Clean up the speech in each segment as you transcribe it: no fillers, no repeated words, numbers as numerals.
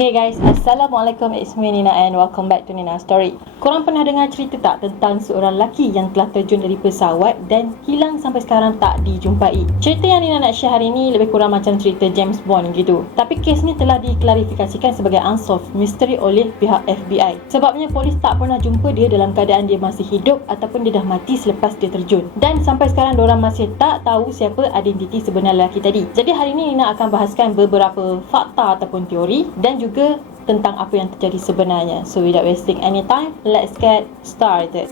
Hey guys, Assalamualaikum, it's me Nina and welcome back to Nina Story. Korang pernah dengar cerita tak tentang seorang lelaki yang telah terjun dari pesawat dan hilang sampai sekarang tak dijumpai? Cerita yang Nina nak share hari ni lebih kurang macam cerita James Bond gitu. Tapi kes ni telah diklarifikasikan sebagai unsolved mystery oleh pihak FBI. Sebabnya polis tak pernah jumpa dia dalam keadaan dia masih hidup ataupun dia dah mati selepas dia terjun. Dan sampai sekarang diorang masih tak tahu siapa identiti sebenar lelaki tadi. Jadi hari ni Nina akan bahaskan beberapa fakta ataupun teori dan juga tentang apa yang terjadi sebenarnya. So without wasting any time, let's get started.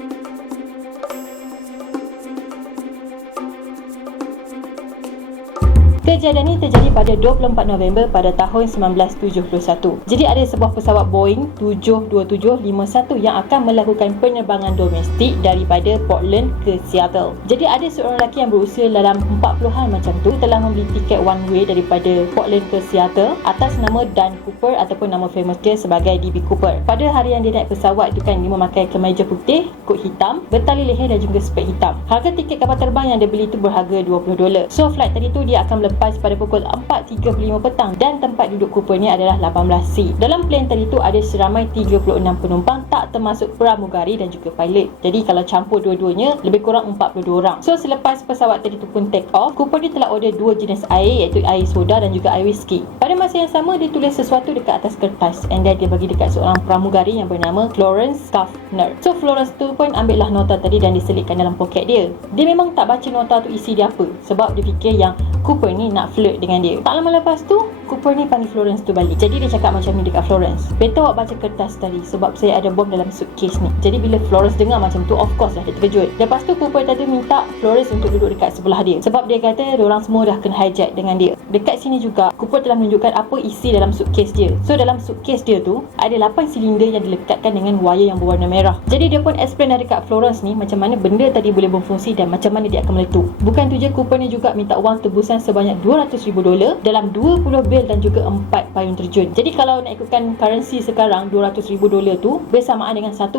Kejadian ini terjadi pada 24 November pada tahun 1971. Jadi ada sebuah pesawat Boeing 727-51 yang akan melakukan penerbangan domestik daripada Portland ke Seattle. Jadi ada seorang lelaki yang berusia dalam 40-an macam tu telah membeli tiket one way daripada Portland ke Seattle atas nama Dan Cooper ataupun nama famous dia sebagai DB Cooper. Pada hari yang dia naik pesawat tu kan, dia memakai kemeja putih, kot hitam, bertali leher dan juga spek hitam. Harga tiket kapal terbang yang dia beli tu berharga $20. So flight tadi tu dia akan lepas pada pukul 4.35 petang dan tempat duduk Cooper ni adalah 18C. Dalam plane tadi tu ada seramai 36 penumpang tak termasuk pramugari dan juga pilot. Jadi kalau campur dua-duanya lebih kurang 42 orang. So selepas pesawat tadi tu pun take off, Cooper ni telah order dua jenis air iaitu air soda dan juga air whisky. Pada masa yang sama dia tulis sesuatu dekat atas kertas and then dia bagi dekat seorang pramugari yang bernama Florence Schaffner. So Florence tu pun ambil lah nota tadi dan diselitkan dalam poket dia. Dia memang tak baca nota tu isi dia apa sebab dia fikir yang Cooper ni nak flirt dengan dia. Tak lama lepas tu Cooper ni panggil Florence tu balik. Jadi dia cakap macam ni dekat Florence, "Better awak baca kertas tadi sebab saya ada bom dalam suitcase ni." Jadi bila Florence dengar macam tu, of course lah dia terkejut. Lepas tu Cooper tadi minta Florence untuk duduk dekat sebelah dia sebab dia kata diorang semua dah kena hijack dengan dia. Dekat sini juga Cooper telah menunjukkan apa isi dalam suitcase dia. So dalam suitcase dia tu ada 8 silinder yang dilekatkan dengan wire yang berwarna merah. Jadi dia pun explain dah dekat Florence ni macam mana benda tadi boleh berfungsi dan macam mana dia akan meletup. Bukan tu je, Cooper ni juga minta wang tebusan sebanyak $200,000 dalam 20 bil dan juga 4 payung terjun. Jadi kalau nak ikutkan currency sekarang, $200,000 tu bersamaan dengan $1.3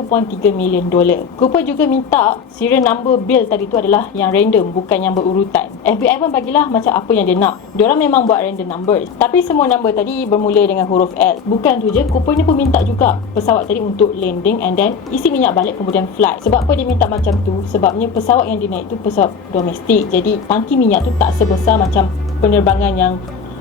million. Cooper juga minta serial number bil tadi tu adalah yang random, bukan yang berurutan. FBI pun bagilah macam apa yang dia nak. Diorang memang buat random numbers, tapi semua number tadi bermula dengan huruf L. Bukan tu je, Cooper ni pun minta juga pesawat tadi untuk landing and then isi minyak balik kemudian flight. Sebab apa dia minta macam tu? Sebabnya pesawat yang dia naik tu pesawat domestik. Jadi tangki minyak tu tak sebesar macam penerbangan yang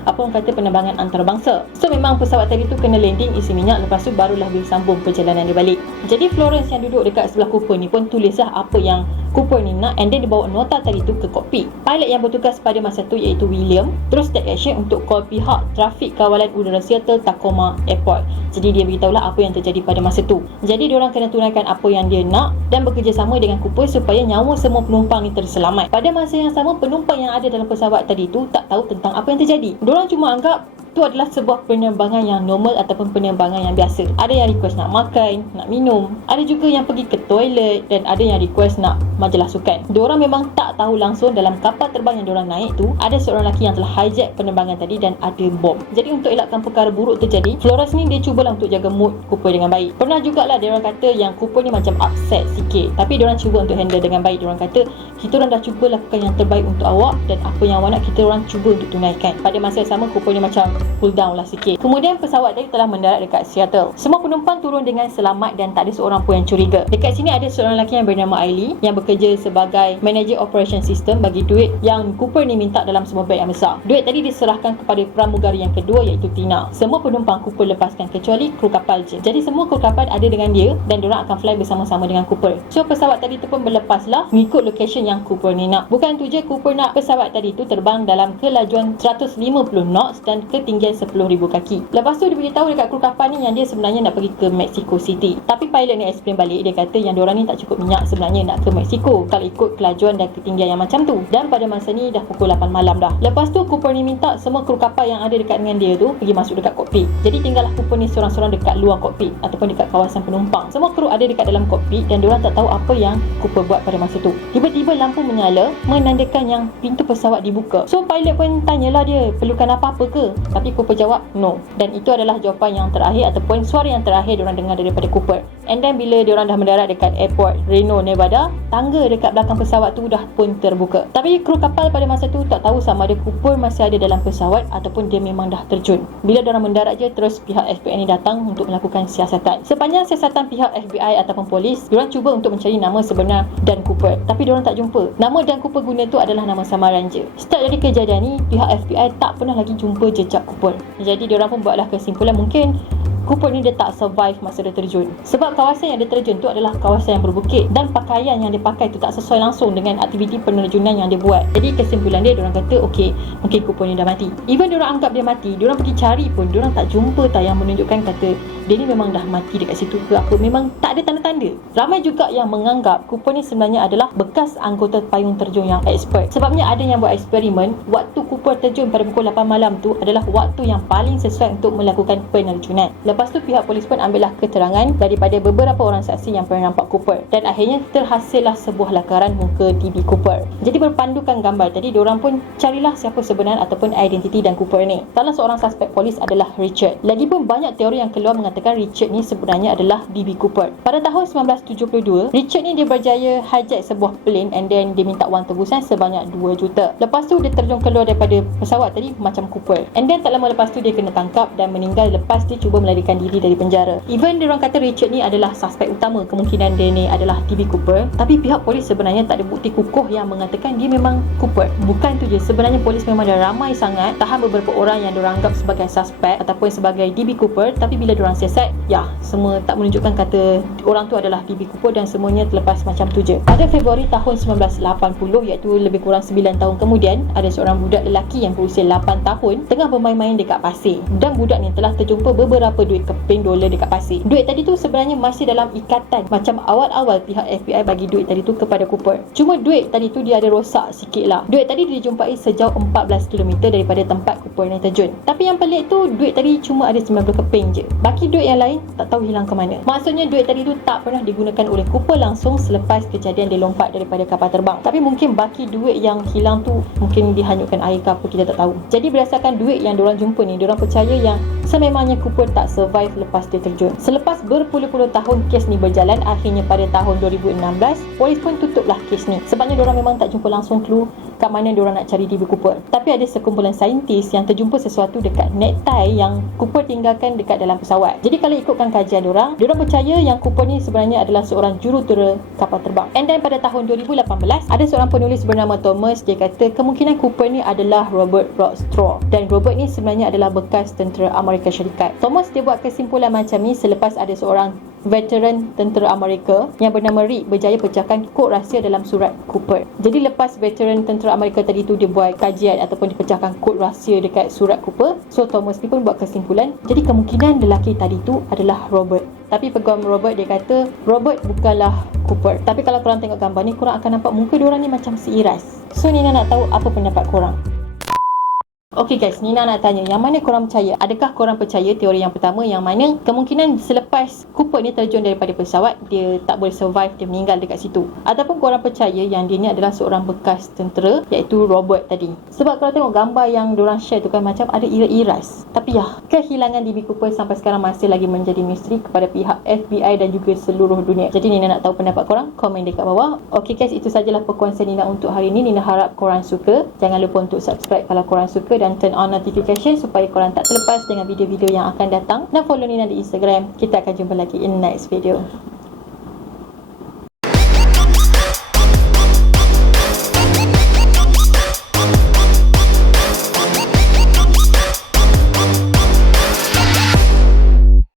orang kata penerbangan antarabangsa. So memang pesawat tadi tu kena landing, isi minyak, lepas tu barulah boleh sambung perjalanan dia balik. Jadi Florence yang duduk dekat sebelah Cooper ni pun tulislah apa yang Cooper ni nak and then dia bawa nota tadi tu ke kokpit. Pilot yang bertugas pada masa tu iaitu William terus take action untuk call pihak trafik kawalan udara Seattle Tacoma Airport. Jadi dia beritahulah apa yang terjadi pada masa tu. Jadi diorang kena tunaikan apa yang dia nak dan bekerjasama dengan Cooper supaya nyawa semua penumpang ni terselamat. Pada masa yang sama, penumpang yang ada dalam pesawat tadi tu tak tahu tentang apa yang terjadi. Diorang cuma anggap itu adalah sebuah penerbangan yang normal ataupun penerbangan yang biasa. Ada yang request nak makan, nak minum, ada juga yang pergi ke toilet dan ada yang request nak majalah sukan. Diorang memang tak tahu langsung dalam kapal terbang yang diorang naik tu ada seorang lelaki yang telah hijack penerbangan tadi dan ada bom. Jadi untuk elakkan perkara buruk terjadi, Florence ni dia cubalah untuk jaga mood Cooper dengan baik. Pernah jugalah diorang kata yang Cooper ni macam upset sikit, tapi diorang cuba untuk handle dengan baik. Diorang kata, "Kita orang dah cuba lakukan yang terbaik untuk awak dan apa yang awak nak kita orang cuba untuk tunaikan." Pada masa yang sama Cooper ni macam cool down lah sikit. Kemudian pesawat tadi telah mendarat dekat Seattle. Semua penumpang turun dengan selamat dan tak ada seorang pun yang curiga. Dekat sini ada seorang lelaki yang bernama Ailey yang bekerja sebagai manager operation system bagi duit yang Cooper ni minta dalam sebuah beg yang besar. Duit tadi diserahkan kepada pramugari yang kedua iaitu Tina. Semua penumpang Cooper lepaskan kecuali kru kapal je. Jadi semua kru kapal ada dengan dia dan diorang akan fly bersama-sama dengan Cooper. So pesawat tadi tu pun berlepaslah mengikut location yang Cooper ni nak. Bukan tu je, Cooper nak pesawat tadi tu terbang dalam kelajuan 150 knots dan ketinggian 10,000 kaki. Lepas tu dia beritahu dekat kru kapal ni yang dia sebenarnya nak pergi ke Mexico City. Tapi pilot ni explain balik, dia kata yang diorang ni tak cukup minyak sebenarnya nak ke Mexico kalau ikut kelajuan dan ketinggian yang macam tu. Dan pada masa ni dah pukul 8 malam dah. Lepas tu Cooper ni minta semua kru kapal yang ada dekat dengan dia tu pergi masuk dekat kokpit. Jadi tinggallah Cooper ni seorang-seorang dekat luar kokpit ataupun dekat kawasan penumpang. Semua kru ada dekat dalam kokpit dan diorang tak tahu apa yang Cooper buat pada masa tu. Tiba-tiba lampu menyala menandakan yang pintu pesawat dibuka. So pilot pun tanyalah dia, perlukan apa-apa ke? Tapi Cooper jawab no. Dan itu adalah jawapan yang terakhir ataupun suara yang terakhir diorang dengar daripada Cooper. And then bila diorang dah mendarat dekat airport Reno, Nevada, tangga dekat belakang pesawat tu dah pun terbuka. Tapi kru kapal pada masa tu tak tahu sama ada Cooper masih ada dalam pesawat ataupun dia memang dah terjun. Bila diorang mendarat je, terus pihak FBI ni datang untuk melakukan siasatan. Sepanjang siasatan pihak FBI ataupun polis, diorang cuba untuk mencari nama sebenar Dan Cooper, tapi diorang tak jumpa. Nama Dan Cooper guna tu adalah nama samaran je. Start dari kejadian ni, pihak FBI tak pernah lagi jumpa jejak Cooper. Jadi diorang pun buatlah kesimpulan mungkin Cooper ni dia tak survive masa dia terjun. Sebab kawasan yang dia terjun tu adalah kawasan yang berbukit dan pakaian yang dia pakai tu tak sesuai langsung dengan aktiviti penerjunan yang dia buat. Jadi kesimpulan dia, diorang kata okey, mungkin Cooper ni dah mati. Even diorang anggap dia mati, diorang pergi cari pun diorang tak jumpa yang menunjukkan kata dia ni memang dah mati dekat situ ke apa. Memang tak ada tanda-tanda. Ramai juga yang menganggap Cooper ni sebenarnya adalah bekas anggota payung terjun yang expert. Sebabnya ada yang buat eksperimen, waktu Cooper terjun pada pukul 8 malam tu adalah waktu yang paling sesuai untuk melakukan penerjunan. Lepas tu pihak polis pun ambillah keterangan daripada beberapa orang saksi yang pernah nampak Cooper, dan akhirnya terhasillah sebuah lakaran muka DB Cooper. Jadi berpandukan gambar tadi, diorang pun carilah siapa sebenar ataupun identiti Dan Cooper ni. Salah seorang suspek polis adalah Richard. Lagipun banyak teori yang keluar mengatakan Richard ni sebenarnya adalah DB Cooper. Pada tahun 1972, Richard ni dia berjaya hijack sebuah plane and then dia minta wang tebusan sebanyak 2 juta. Lepas tu dia terjun keluar daripada pesawat tadi macam Cooper. And then tak lama lepas tu dia kena tangkap dan meninggal lepas dia cuba melarikan diri dari penjara. Even diorang kata Richard ni adalah suspek utama, kemungkinan dia ni adalah DB Cooper, tapi pihak polis sebenarnya tak ada bukti kukuh yang mengatakan dia memang Cooper. Bukan tu je, sebenarnya polis memang dah ramai sangat tahan beberapa orang yang diorang anggap sebagai suspek ataupun sebagai DB Cooper, tapi bila diorang siasat, ya, semua tak menunjukkan kata orang tu adalah DB Cooper dan semuanya terlepas macam tu je. Pada Februari tahun 1980, iaitu lebih kurang 9 tahun kemudian, ada seorang budak lelaki yang berusia 8 tahun tengah bermain-main dekat pasir, dan budak ni telah terjumpa beberapa duit keping dolar dekat pasir. Duit tadi tu sebenarnya masih dalam ikatan macam awal-awal pihak FBI bagi duit tadi tu kepada Cooper. Cuma duit tadi tu dia ada rosak sikit lah. Duit tadi dijumpai sejauh 14 km daripada tempat Cooper ni terjun. Tapi yang pelik tu, duit tadi cuma ada 90 keping je. Baki duit yang lain tak tahu hilang ke mana. Maksudnya duit tadi tu tak pernah digunakan oleh Cooper langsung selepas kejadian dia lompat daripada kapal terbang. Tapi mungkin baki duit yang hilang tu mungkin dihanyutkan air ke apa, kita tak tahu. Jadi berdasarkan duit yang diorang jumpa ni, diorang percaya yang sememangnya Cooper tak survive lepas dia terjun. Selepas berpuluh-puluh tahun kes ni berjalan, akhirnya pada tahun 2016 polis pun tutuplah kes ni. Sebabnya diorang memang tak jumpa langsung clue kat mana diorang nak cari DB Cooper. Tapi ada sekumpulan saintis yang terjumpa sesuatu dekat necktie yang Cooper tinggalkan dekat dalam pesawat. Jadi kalau ikutkan kajian diorang percaya yang Cooper ni sebenarnya adalah seorang jurutera kapal terbang. And then pada tahun 2018, ada seorang penulis bernama Thomas, dia kata kemungkinan Cooper ni adalah Robert Rockstraw, dan Robert ni sebenarnya adalah bekas tentera Amerika Syarikat. Thomas dia buat kesimpulan macam ni selepas ada seorang veteran tentera Amerika yang bernama Rick berjaya pecahkan kod rahsia dalam surat Cooper. Jadi lepas veteran tentera Amerika tadi tu dia buat kajian ataupun dipecahkan kod rahsia dekat surat Cooper, so Thomas ni pun buat kesimpulan, jadi kemungkinan lelaki tadi tu adalah Robert. Tapi peguam Robert dia kata Robert bukanlah Cooper. Tapi kalau korang tengok gambar ni, korang akan nampak muka diorang ni macam seiras. So Nina nak tahu apa pendapat korang. Okey guys, Nina nak tanya, yang mana korang percaya? Adakah korang percaya teori yang pertama, yang mana kemungkinan selepas Cooper ni terjun daripada pesawat, dia tak boleh survive, dia meninggal dekat situ? Ataupun korang percaya yang dia ni adalah seorang bekas tentera, iaitu Robert tadi? Sebab kalau tengok gambar yang diorang share tu kan macam ada iras-iras. Tapi ya, kehilangan DB Cooper sampai sekarang masih lagi menjadi misteri kepada pihak FBI dan juga seluruh dunia. Jadi Nina nak tahu pendapat korang, komen dekat bawah. Okey guys, itu sajalah perkongsian Nina untuk hari ni. Nina harap korang suka. Jangan lupa untuk subscribe kalau korang suka dan turn on notification supaya korang tak terlepas dengan video-video yang akan datang, dan follow Nina di Instagram. Kita akan jumpa lagi in next video.